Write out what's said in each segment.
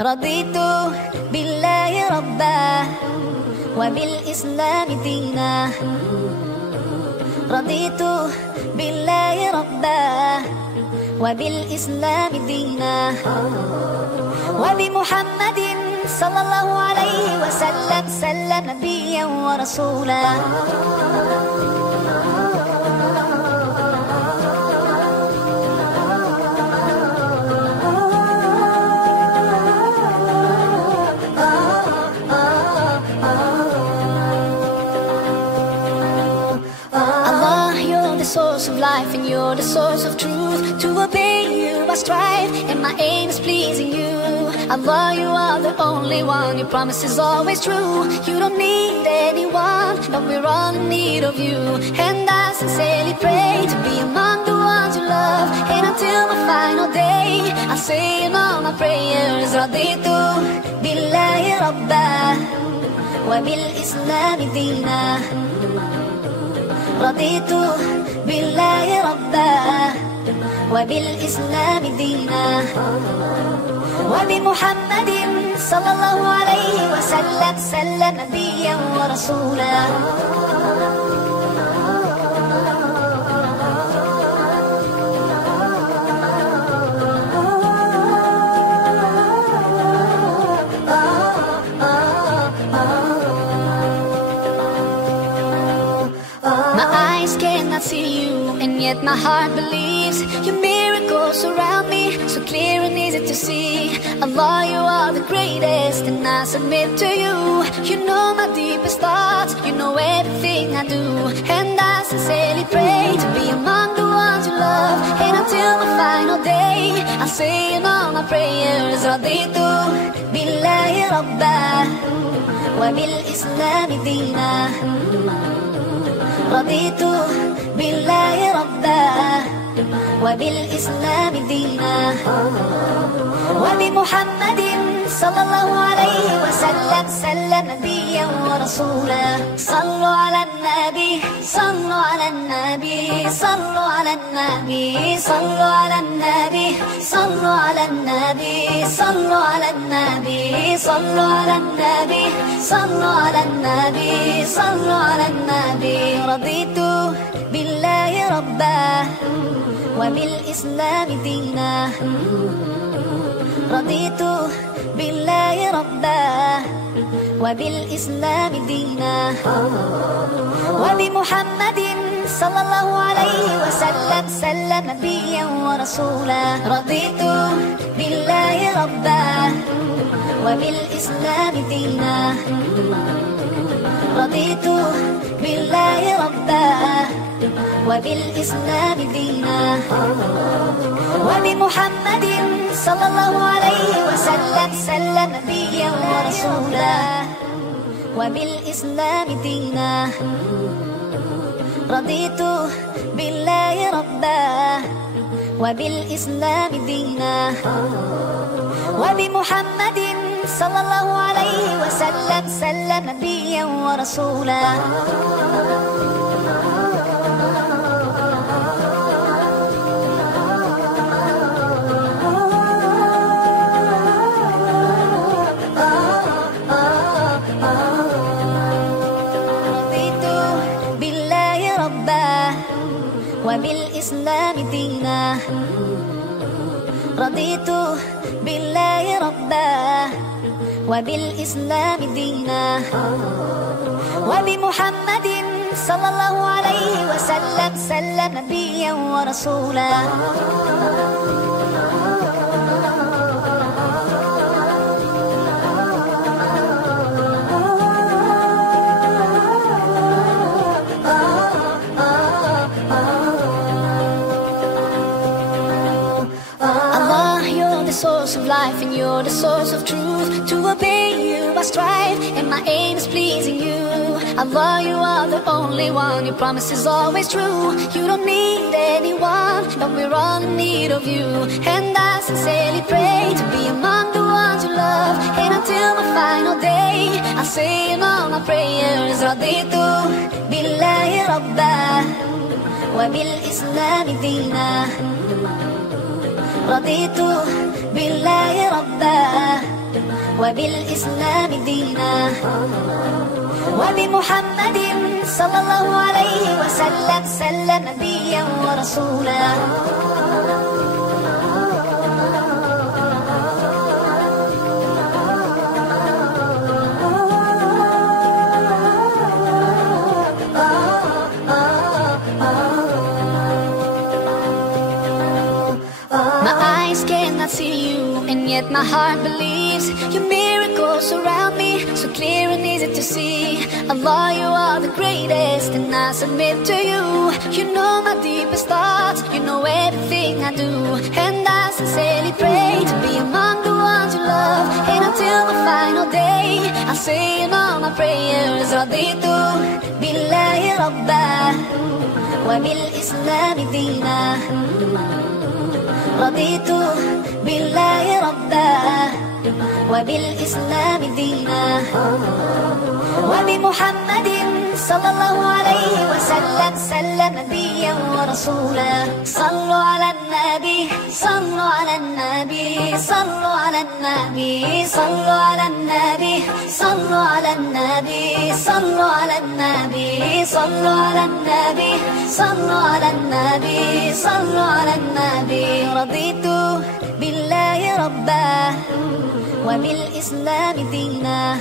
رضيت بالله ربا وبالإسلام دينا. رضيت بالله ربا وبالإسلام دينا، وبمحمد صلى الله عليه وسلم سلم نبيا ورسولا. Source of life and you're the source of truth. To obey you I strive and my aim is pleasing you. Allah, you are the only one, your promise is always true. You don't need anyone, but we're all in need of you. And I sincerely pray to be among the ones you love. And until my final day I'll say in all my prayers, رضيت بالله ربا وبالإسلام دينا. رضيت بالله ربا وبالإسلام دينا، وبمحمد صلى الله عليه وسلم سلم نبيا ورسولا. Cannot see you, and yet my heart believes your miracles surround me, so clear and easy to see. Allah, you are the greatest, and I submit to you. You know my deepest thoughts, you know everything I do, and I sincerely pray to be among the ones you love. And until my final day I'll say in all my prayers, رضيت بالله ربا وبالإسلام دينا. رضيت بالله ربا وبالإسلام دينا، وبمحمد صلى الله عليه وسلم سلم نبيا ورسولا. صلوا على النبي صلوا على النبي صلوا على النبي صلوا على النبي صلوا على النبي صلوا على النبي صلوا على النبي صلوا على النبي صلوا على النبي. رضيت بالله ربا وبالإسلام دينا. رضيت بالله ربا وبالإسلام دينا، وبمحمد صلى الله عليه وسلم سلم نبيا ورسولا. رضيت بالله ربا وبالإسلام دينا. رضيت بالله ربا وبالإسلام دينا، وبمحمد صلى الله عليه وسلم سلم نبيا ورسولا. وبالإسلام دينا. رضيت بالله ربا وبالإسلام دينا، وبمحمد صلى الله عليه وسلم سلم نبيا ورسولا. وبالإسلام دينا. رضيت بالله ربا وبالإسلام دينا، وبمحمد صلى الله عليه وسلم سلم نبيا ورسولا. Source of life and you're the source of truth. To obey you I strive and my aim is pleasing you. Allah, you are the only one, your promise is always true. You don't need anyone, but we're all in need of you. And I sincerely pray to be among the ones you love. And until my final day I'll say in all my prayers, رضيت بالله ربا وبالإسلام دينا. رضيت بالله ربا وبالإسلام دينا وبمحمد صلى الله عليه وسلم سلم نبيا ورسولا Cannot see you, and yet my heart believes your miracles surround me, so clear and easy to see. Allah, you are the greatest, and I submit to you. You know my deepest thoughts, you know everything I do, and I sincerely pray to be among the ones you love. And until the final day, I'll say in all my prayers, Raditu billahi rabba wa bil Islam deena. رضيت بالله ربا وبالإسلام دينا وبمحمد صلى الله عليه وسلم سلم نبيا ورسولا صلوا على النبي صلوا على النبي صلوا على النبي صلوا على النبي صلوا على النبي صلوا على النبي صلوا على النبي صلوا على النبي صلوا على النبي رضيت بالله ربا وبالإسلام دينا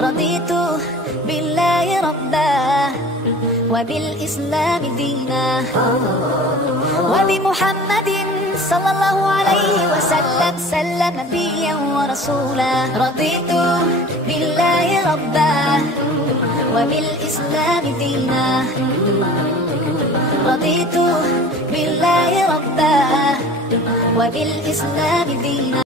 رضيت بالله ربا وبالإسلام دينا وبمحمد صلى الله عليه وسلم سلم نبيا ورسولا رضيت بالله ربا وبالإسلام دينا رضيت بالله ربا وبالإسلام دينا